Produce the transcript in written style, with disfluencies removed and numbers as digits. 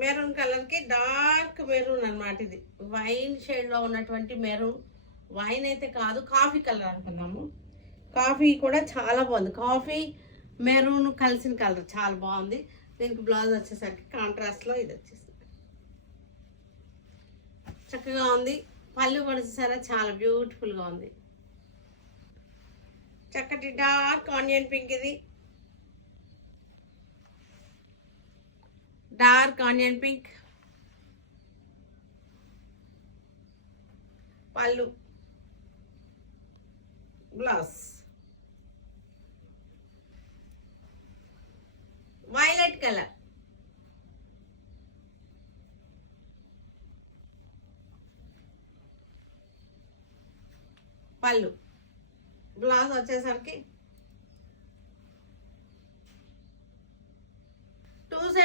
Maroon కలర్కి dark maroon అనమాట. ఇది వైన్ షేడ్లో ఉన్నటువంటి మెరూన్. వైన్ అయితే కాదు, కాఫీ కలర్ అనుకున్నాము. కాఫీ కూడా చాలా బాగుంది. కాఫీ మెరూన్ కలిసిన కలర్ చాలా బాగుంది. దీనికి బ్లౌజ్ వచ్చేసరికి కాంట్రాస్ట్లో ఇది వచ్చేసింది, చక్కగా ఉంది. పళ్ళు కూడా చూసారా, చాలా బ్యూటిఫుల్గా ఉంది. చక్కటి డార్క్ ఆనియన్ పింక్, ఇది డార్క్ ఆనియన్ పింక్. పళ్ళు, బ్లౌజ్ వైలెట్ కలర్. పళ్ళు, బ్లౌజ్ వచ్చేసరికి 2